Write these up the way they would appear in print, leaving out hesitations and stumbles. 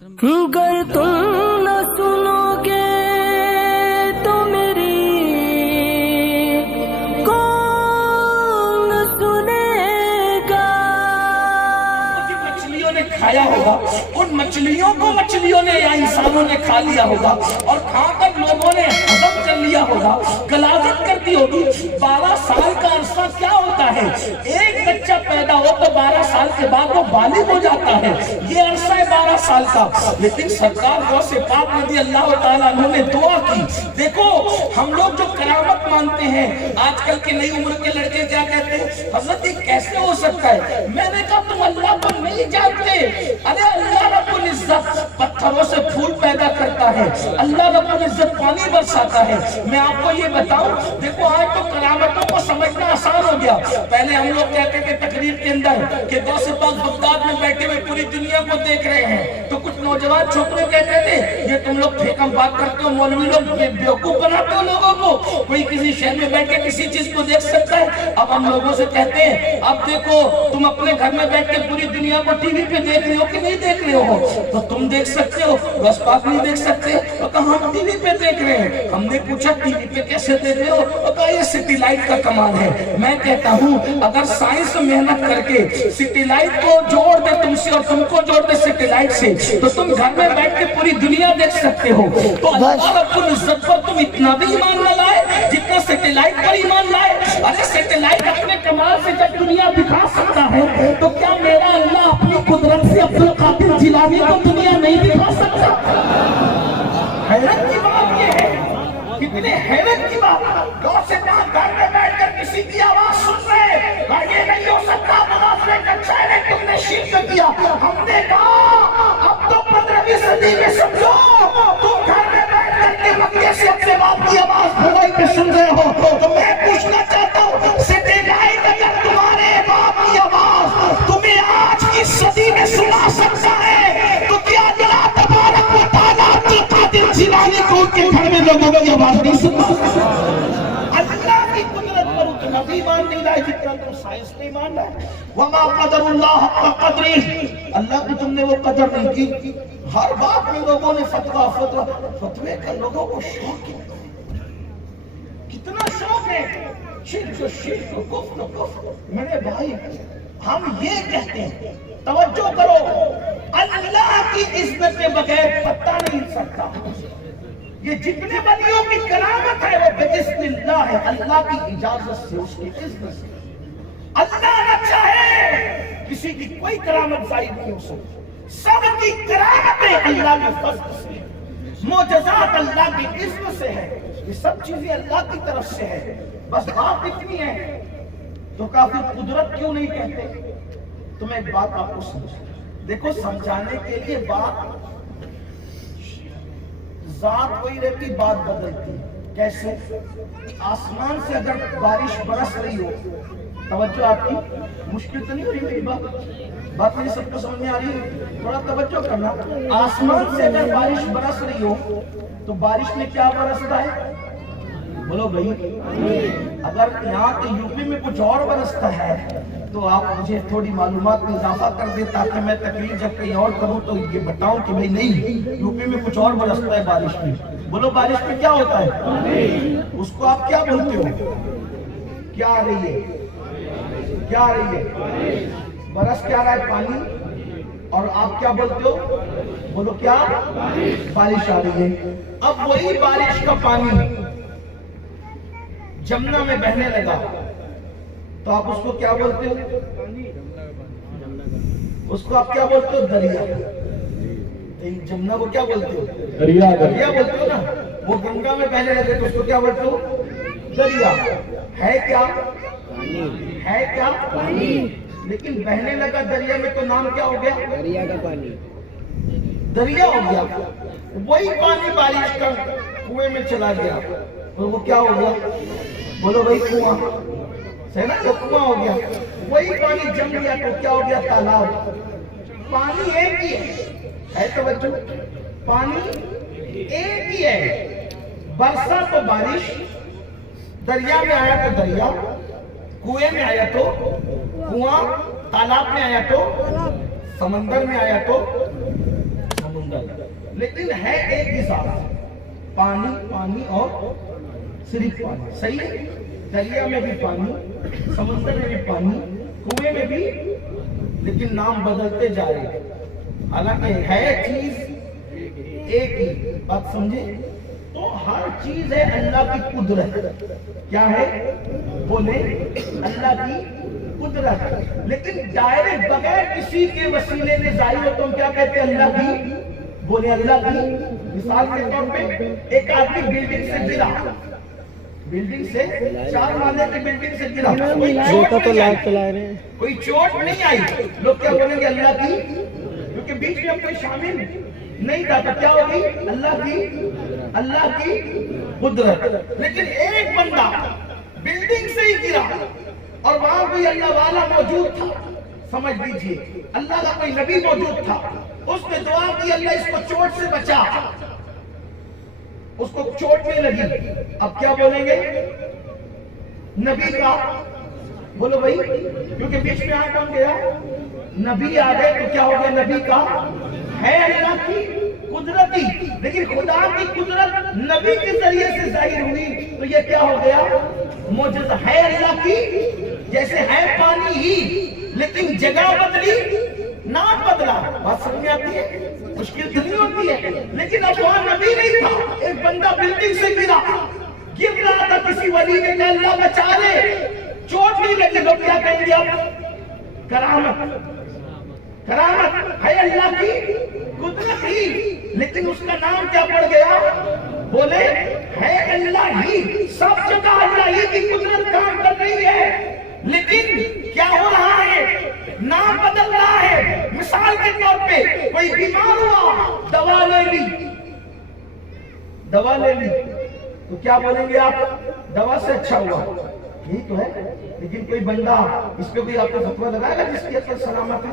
گر تم نہ سنو گے تو میری کون سنے گا؟ مچھلیوں نے کھایا ہوگا، ان مچھلیوں کو مچھلیوں نے یا انسانوں نے کھا لیا ہوگا، اور کھا کر لوگوں نے ہضم کر لیا ہوگا، غلاظت کر دی ہوگی۔ 12 سال کا عرصہ کیا ہوتا ہے؟ ایک بچہ پیدا ہو تو 12 سال کے بعد وہ بالغ ہو جاتا ہے، یہ عرصہ ہے 12 سال کا۔ لیکن سرکار غوث پاک رضی اللہ تعالیٰ عنہ نے دعا کی۔ دیکھو ہم لوگ جو کرامت مانتے ہیں، آج کل کے نئی عمر کے لڑکے کیا کہتے ہیں؟ حضرت یہ کیسے ہو سکتا ہے؟ میں نے کہا تم اللہ کو نہیں جانتے؟ ارے اللہ رب العزت پتھروں سے پھول پیدا کرتا ہے، اللہ رب العزت پانی برساتا ہے۔ میں آپ کو یہ بتاؤں، دیکھو آج تو کرامتوں کو سمجھنا آسان ہو گیا۔ پہلے ہم لوگ کہتے تھے تقریر کے اندر کہ غوث پاک بغداد میں بیٹھے ہوئے پوری دنیا کو دیکھ رہے ہیں، تو کچھ نوجوان چھوکرے کہتے تھے یہ تم لوگ پھیکم بات کرتے ہو، مولوی لوگ بیوقوف بناتے ہو لوگوں کو، کوئی کسی شہر میں بیٹھ کے کسی چیز کو دیکھ سکتا ہے۔ اب ہم لوگوں سے کہتے ہیں اب دیکھو تم اپنے گھر میں بیٹھ کے پوری دنیا کو ٹی وی پہ دیکھ رہے ہو کہ نہیں دیکھ رہے ہو؟ تو تم دیکھ سکتے ہو، غوث پاک نہیں دیکھ سکتے؟ تو کہا ہم ٹی وی پہ دیکھ رہے ہیں۔ ہم نے پوچھا ٹی وی پہ کیسے دیکھ رہے ہو؟ تو کہا یہ سیٹلائٹ کا کمال ہے۔ میں کہتا ہوں اگر سائنس محنت کر کے سیٹلائٹ کو جوڑ دے تم سے اور تم کو جوڑ دے سیٹلائٹ سے، تو تم گھر میں بیٹھ کے پوری دنیا دیکھ سکتے ہو۔ تو اللہ رب العزت پر تم اتنا بھی ایمان نہ لائے جتنا سیٹلائٹ پر ایمان لائے۔ ارے سیٹلائٹ اپنے کمال سے جب دنیا دکھا سکتا ہے تو کیا میرا اللہ اپنی قدرت سے عبد القادر جیلانی کو دنیا نہیں دکھا سکتا؟ حیرت کی بات یہ ہے، کتنے حیرت کی بات۔ غوث پاک گھر میں بیٹھ کر کسی کی آواز سن رہے، اور یہ نہیں ہو سکتا منافع کا چہرے تم نے شرک کیا۔ ہم نے کہا اب تو 15ویں صدی میں سمجھو، تم گھر میں بیٹھ کر کے مکے سے اپنے باپ کی آواز بھلائی پہ سن رہے ہو، تو میں پوچھنا چاہتا ہوں سیٹلائٹ اگر تمہارے باپ کی آواز تمہیں آج کی صدی میں سنا سکتا ہے، تو کیا اللہ تبارک و تعالیٰ عبد القادر جیلانی کو ان کے گھر میں لوگوں کی آواز نہیں سنا سکتا؟ اللہ کی قدرت پر اتنا بھی ایمان نہیں لائے جتنا تم سائنس نہیں مان رہے۔ وما قدر اللہ حق قدرہ، اللہ کی تم نے وہ قدر نہیں کی۔ ہر بات میں لوگوں نے فتوے کا لوگوں کو شوق کتنا شوق ہے، شرک کفر۔ میرے بھائی ہم یہ کہتے ہیں توجہ کرو، اللہ کی عزت کے بغیر پتہ نہیں ہل سکتا۔ یہ جتنے ولیوں کی کرامت ہے وہ بِإِذْنِ اللہ ہے، اللہ کی اجازت سے، اس کی اذن سے۔ اللہ نہ چاہے کسی کی کوئی کرامت ظاہر نہیں ہو سکتی۔ سب کی کرامتیں اللہ کے فضل سے، معجزات اللہ کی اذن سے ہے، یہ سب چیزیں اللہ کی طرف سے ہے۔ بس بات اتنی ہے تو کافی قدرت کیوں نہیں کہتے؟ تو میں ایک بات آپ کو سمجھا، دیکھو سمجھانے کے لیے بات ذات وہی رہتی، بات بدلتی۔ کیسے؟ آسمان سے اگر بارش برس رہی ہو، توجہ آپ کی، مشکل تو نہیں ہو رہی میری بات میری سب کو سمجھ میں آ رہی ہے؟ تھوڑا توجہ کرنا۔ آسمان سے اگر بارش برس رہی ہو تو بارش میں کیا برستا ہے؟ بولو بھائی، اگر یہاں کے یوپی میں کچھ اور برستا ہے تو آپ مجھے تھوڑی معلومات میں اضافہ کر دیں تاکہ میں تقریر جب کہیں اور کروں تو یہ بتاؤں کہ بھائی نہیں یوپی میں کچھ اور برستا ہے بارش میں۔ بولو بارش میں کیا ہوتا ہے؟ اس کو آپ کیا بولتے ہو؟ کیا آ رہی ہے؟ کیا آ رہی ہے؟ برس کیا رہا ہے؟ پانی۔ اور آپ کیا بولتے ہو؟ بولو کیا؟ بارش آ رہی ہے۔ اب وہی بارش کا پانی جمنا میں بہنے لگا تو آپ اس کو کیا بولتے ہو؟ اس کو آپ کیا بولتے ہو؟ دریا۔ جمنا کو کیا بولتے ہو؟ دریا بولتے ہو نا۔ وہ گنگا میں بہنے لگے تو اس کو کیا بولتے ہو؟ دریا۔ ہے کیا؟ ہے کیا؟ لیکن بہنے لگا دریا میں تو نام کیا ہو گیا؟ دریا کا پانی، دریا ہو گیا۔ وہی پانی بارش کا کنویں میں چلا گیا اور وہ کیا ہو گیا؟ بولو بھائی کنواں، صحیح نا؟ وہ کنواں ہو گیا۔ وہی پانی جم گیا تو کیا ہو گیا؟ تالاب۔ پانی ایک ہی ہے توجہ، پانی ایک ہی ہے، برسا تو بارش، دریا میں آیا تو دریا، کنویں میں آیا تو کنواں، تالاب میں آیا تو سمندر میں آیا تو سمندر۔ لیکن ہے ایک ہی ذات، پانی پانی اور صرف پانی، صحیح ہے؟ دریا میں بھی پانی، سمندر میں بھی پانی، کنویں میں بھی، لیکن نام بدلتے جا رہے ہیں، حالانکہ ہے چیز ایک ہی، بات سمجھے؟ تو ہر چیز ہے اللہ کی قدرت، کیا ہے؟ بولے اللہ کی قدرت، لیکن ڈائریکٹ بغیر کسی کے وسیلے نے ظاہر ہو تو ہم کیا کہتے ہیں؟ اللہ کی، بولے اللہ کی۔ مثال کے طور پہ ایک آدمی بلڈنگ سے گرا، بلڈنگ سے 4 مالے کی بلڈنگ سے گرا، کوئی چوٹ نہیں آئی، لوگ کیا بولیں گے؟ اللہ کی، کیونکہ بیچ میں کوئی شامل نہیں تھا، تو کیا ہوگی؟ اللہ کی قدرت۔ لیکن ایک بندہ بلڈنگ سے ہی گرا اور وہاں کوئی اللہ والا موجود تھا، سمجھ لیجئے اللہ کا کوئی نبی موجود تھا، اس نے دعا کی اللہ اس کو چوٹ سے بچا، اس کو چوٹ نہیں لگی، اب کیا بولیں گے؟ نبی کا، بولو بھائی، کیونکہ بیچ میں کون گیا؟ نبی آ گئے، تو کیا ہو گیا؟ نبی کا ہے اللہ کی قدرتی، لیکن خدا کی قدرت نبی کے ذریعے سے ظاہر ہوئی، تو یہ کیا ہو گیا؟ معجزہ ہے اللہ کی، جیسے ہے پانی ہی، لیکن جگہ بدلی، نام بدلا، بات سمجھ آتی ہے؟ مشکل تو نہیں ہوتی ہے، لیکن اب وہاں نبی نہیں تھا، ایک بندہ بلڈنگ سے گر رہا تھا، کسی ولی نے کہا اللہ بچا لے، چوٹ نہیں لگی، لوگ کیا کہیں گے؟ اب کرامت ہے اللہ کی قدرت ہی، لیکن اس کا نام کیا پڑ گیا؟ بولے ہے اللہ ہی، سب جگہ اللہ ہی کی قدرت کام کر رہی ہے، لیکن کیا ہو رہا ہے؟ نام بدل رہا ہے۔ مثال کے طور پہ کوئی بیمار ہوا، دوا لے لی، تو کیا بولیں گے آپ؟ دوا سے اچھا ہوا، یہی تو ہے، لیکن کوئی بندہ اس پہ کوئی آپ کو فتویٰ لگائے گا جس کی عقل سلامت ہے؟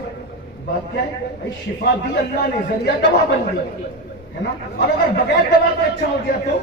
بات کیا ہے؟ بھائی شفا دی اللہ نے، ذریعہ دوا بن گئی ہے نا، اور اگر بغیر دوا کے اچھا ہو گیا تو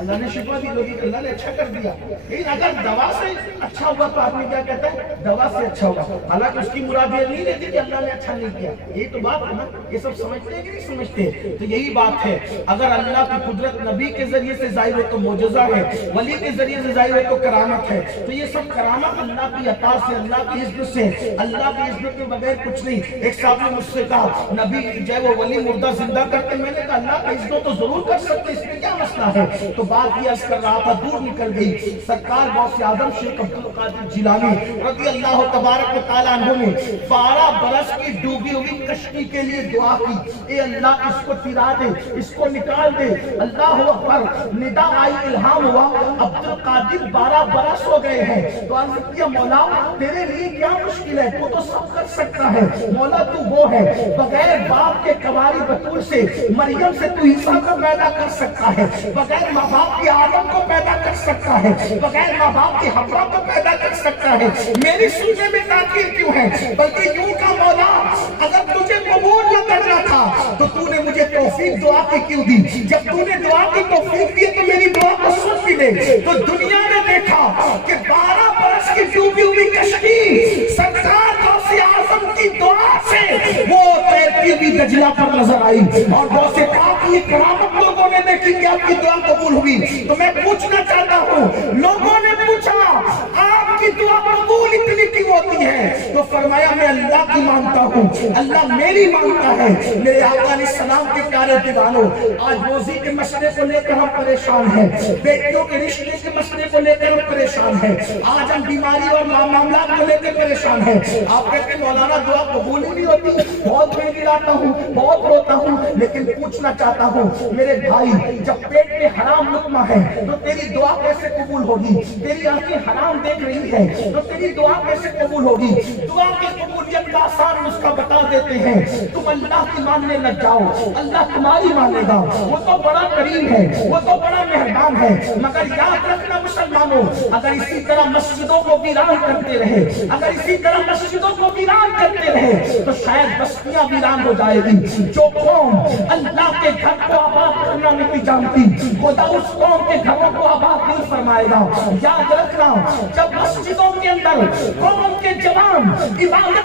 اللہ نے شفا دی، لوگی اللہ نے اچھا کر دیا، لیکن اگر دوا سے اچھا ہوا تو آدمی کیا کہتا ہے؟ دوا سے اچھا ہوگا، حالانکہ اس کی مراد یہ نہیں رہتی کہ اللہ نے اچھا نہیں کیا، یہی تو بات ہے نا، یہ سب سمجھتے ہیں کہ نہیں سمجھتے؟ تو یہی بات ہے، اگر اللہ کی قدرت نبی کے ذریعے سے ظاہر ہو تو معجزہ ہے، ولی کے ذریعے سے ظاہر ہو تو کرامت ہے، تو یہ سب کرامت اللہ کی عطا سے، اللہ کی عزت سے، اللہ کی عزت کے بغیر کچھ نہیں۔ ایک صاحب نے مجھ سے کہا نبی جو وہ ولی مردہ زندہ کرتے، میں نے کہا اللہ کا عزت تو ضرور کر سکتے، اس میں کیا مسئلہ ہے؟ تو بات یہ عرض کر رہا تھا، دور نکل گئی، سرکار غوث اعظم شیخ عبد القادر جیلانی رضی اللہ تبارک و تعالیٰ عنہ نے 12 برس کی ڈوبی ہوئی کشتی کے لیے دعا کی، اے اللہ اس کو تیرا دے، اس کو نکال دے، اللہ اکبر، ندا آئی، الہام ہوا، عبد القادر 12 برس ہو گئے ہیں، تو عرض کیا مولا تیرے لیے کیا مشکل ہے، تو سب کر سکتا ہے، مولا تو وہ ہے، بغیر باپ کے کنواری بطول سے مریم سے تو عیسیٰ کو پیدا کر سکتا ہے، بغیر ماں باپ کی آدم کو پیدا کر سکتا ہے، بغیر ماں باپ کی حوا کو پیدا کر سکتا ہے، میری سننے میں تاخیر کیوں ہے؟ بلکہ یوں کا مولا اگر تجھے قبول نہ کرنا تھا تو تو نے مجھے توفیق دعا کی کیوں دی؟ جب تو نے دعا کی توفیق دی تو میری دعا کو سن بھی لے۔ تو دنیا نے دیکھا کہ 12 برس کی ڈوبی ہوئی کشتی سرکار غوث اعظم کی دعا سے وہ تیرتی ہوئی دجلہ پر نظر آئی، اور غوث پاک کی کرامت لوگوں نے دیکھی کہ آپ کی دعا قبول ہوئی۔ تو میں پوچھنا چاہتا ہوں، لوگوں نے پوچھا آپ کی دعا قبول اتنی کیوں ہوتی ہے؟ تو فرمایا میں اللہ کی مانتا ہوں، اللہ میری مانتا ہے۔ میرے آقا علیہ السلام کے پیارے دیوانوں، آج روزی کے مسئلے کو لے کر ہم پریشان ہیں، بیٹیوں کے رشتے کے مسئلے کو لے کر ہم پریشان ہیں، آج ہم بیماری اور معاملات کو لے کر پریشان ہیں۔ آپ کہتے ہیں مولانا دعا قبول ہی نہیں ہوتی، بہت میں گراتا ہوں، بہت روتا ہوں، لیکن پوچھنا چاہتا ہوں میرے بھائی، جب پیٹ میں حرام لقمہ ہے تو تیری دعا کیسے قبول ہوگی؟ تیری آنکھیں حرام دیکھ رہی ہے تو تیری دعا کیسے قبول ہوگی؟ دعا کی قبولیت کا آسان نسخہ بتا دیتے ہیں، تم اللہ کی ماننے لگ جاؤ، اللہ تمہاری مانے گا، وہ تو بڑا کریم ہے، وہ تو بڑا مہربان ہے۔ مگر یاد رکھنا مسلمانوں، اگر اسی طرح مسجدوں کو ویران کرتے رہے، اگر اسی طرح مسجدوں کو ویران کرتے رہے تو شاید بستیاں ویران ہو جائے گی۔ جو قوم اللہ کے گھر کو آباد کرنا نہیں جانتی، خدا اس قوم کے گھروں کو آباد نہیں فرمائے گا۔ یاد رکھنا، جب مسجدوں کے اندر قوم کے جوان عبادت